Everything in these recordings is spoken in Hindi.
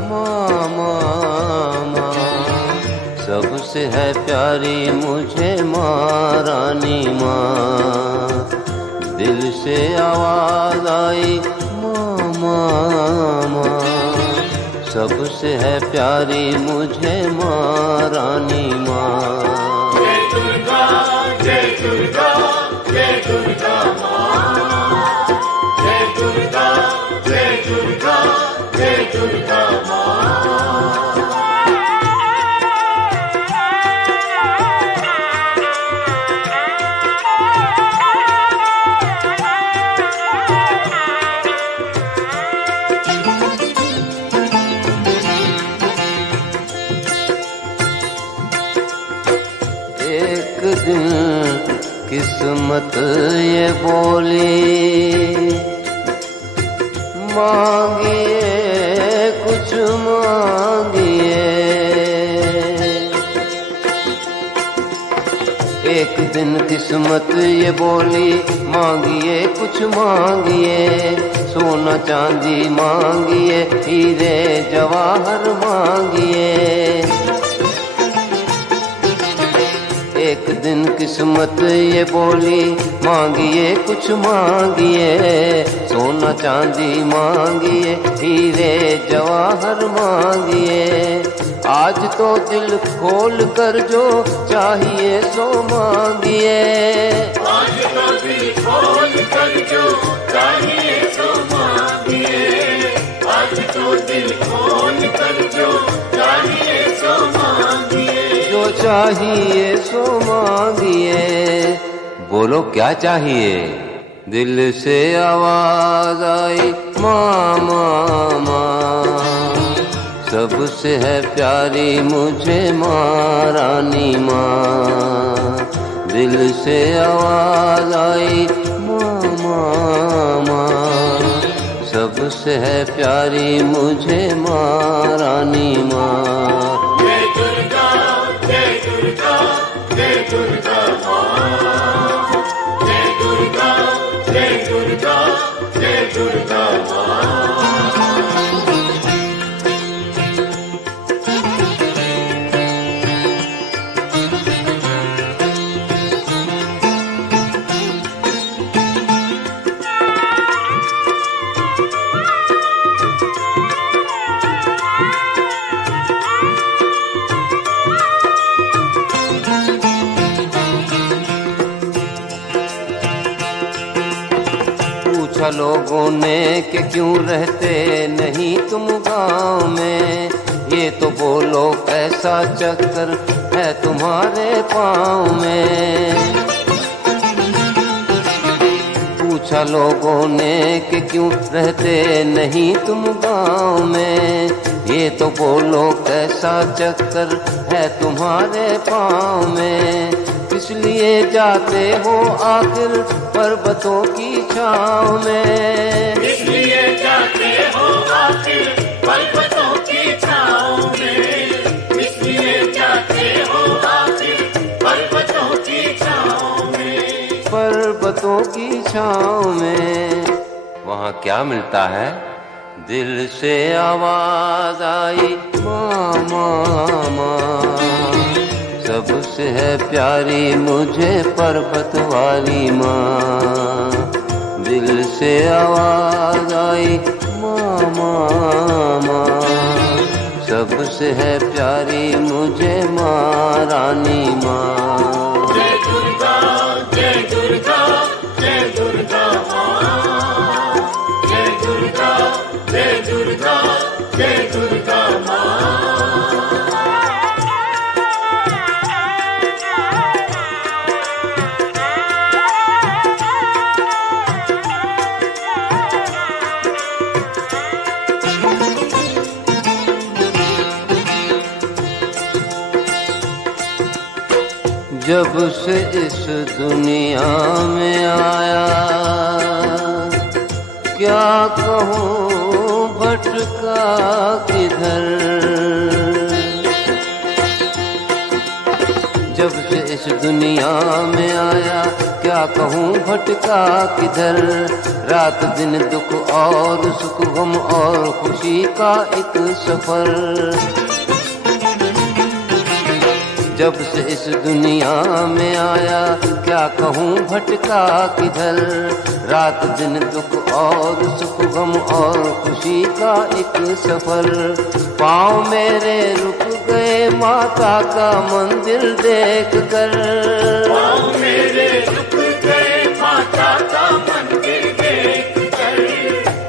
माँ माँ माँ। सबसे है प्यारी मुझे माँ रानी माँ। दिल से आवाज आई माँ माँ माँ। सबसे है प्यारी मुझे माँ रानी माँ। जय दुर्गा जय दुर्गा जय दुर्गा माँ। जय दुर्गा जय दुर्गा जय दुर्गा माँ। एक दिन किस्मत ये बोली मांगिए कुछ मांगिए। एक दिन किस्मत ये बोली मांगिए कुछ मांगिए। सोना चांदी मांगिए हीरे जवाहर मांगिए। एक दिन किस्मत ये बोली मांगिए कुछ मांगिए। सोना चांदी मांगिए हीरे जवाहर मांगिए। आज तो दिल खोल कर जो चाहिए सो मांगिए। आज तो दिल खोल कर जो चाहिए सो मांगिए। आज तो दिल खोल कर जो चाहिए सो मांगिए। जो चाहिए सो मांगिए। बोलो क्या चाहिए। दिल से आवाज आई माँ माँ माँ। सबसे है प्यारी मुझे माँ रानी माँ। दिल से आवाज आई माँ माँ माँ। सबसे है प्यारी मुझे माँ रानी माँ। जय दुर्गा जय दुर्गा जय दुर्गा माँ। जय दुर्गा जय दुर्गा जय दुर्गा माँ। पूछा लोगों ने कि क्यों रहते नहीं तुम गाँव में। ये तो बोलो कैसा चक्कर है तुम्हारे पाँव में। पूछा लोगों ने कि क्यों रहते नहीं तुम गाँव में। ये तो बोलो कैसा चक्कर है तुम्हारे पाँव में। इसलिए जाते हो आखिर पर्वतों की छाँव में। इसलिए जाते हो आखिर पर्वतों की छाँव में। इसलिए जाते हो आखिर पर्वतों की छाँव में। पर्वतों की छाँव में वहाँ क्या मिलता है। दिल से आवाज आई माँ माँ माँ। सबसे है प्यारी मुझे पर्वत वाली माँ। दिल से आवाज आई माँ माँ माँ। सबसे है प्यारी मुझे माँ रानी माँ। जय दुर्गा जय दुर्गा जय दुर्गा माँ। जय दुर्गा जय दुर्गा जय दुर्गा माँ। जब से इस दुनिया में आया क्या कहूँ भटका किधर। जब से इस दुनिया में आया क्या क्या कहूँ भटका किधर। रात दिन दुख और सुख, गम और खुशी का एक सफर। जब से इस दुनिया में आया क्या कहूँ भटका किधर। रात दिन दुख और सुख, गम और खुशी का एक सफर। पाँव मेरे रुक गए माता का मंदिर देख कर। पाँव मेरे रुक गए माता का मंदिर देख कर।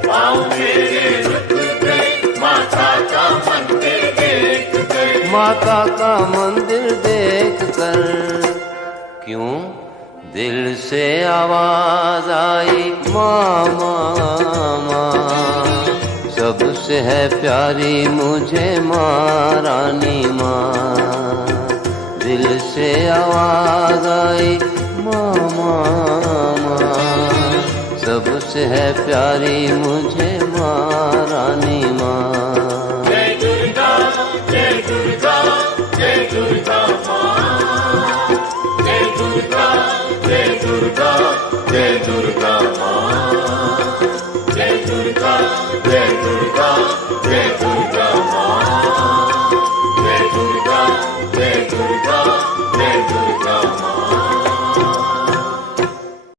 पाँव मेरे रुक गए माता का मंदिर देख कर। माता का मंदिर देख कर। क्यों दिल से आवाज आई माँ माँ माँ, सबसे है प्यारी मुझे माँ रानी माँ। दिल से आवाज आई माँ माँ माँ, सबसे है प्यारी मुझे माँ रानी माँ।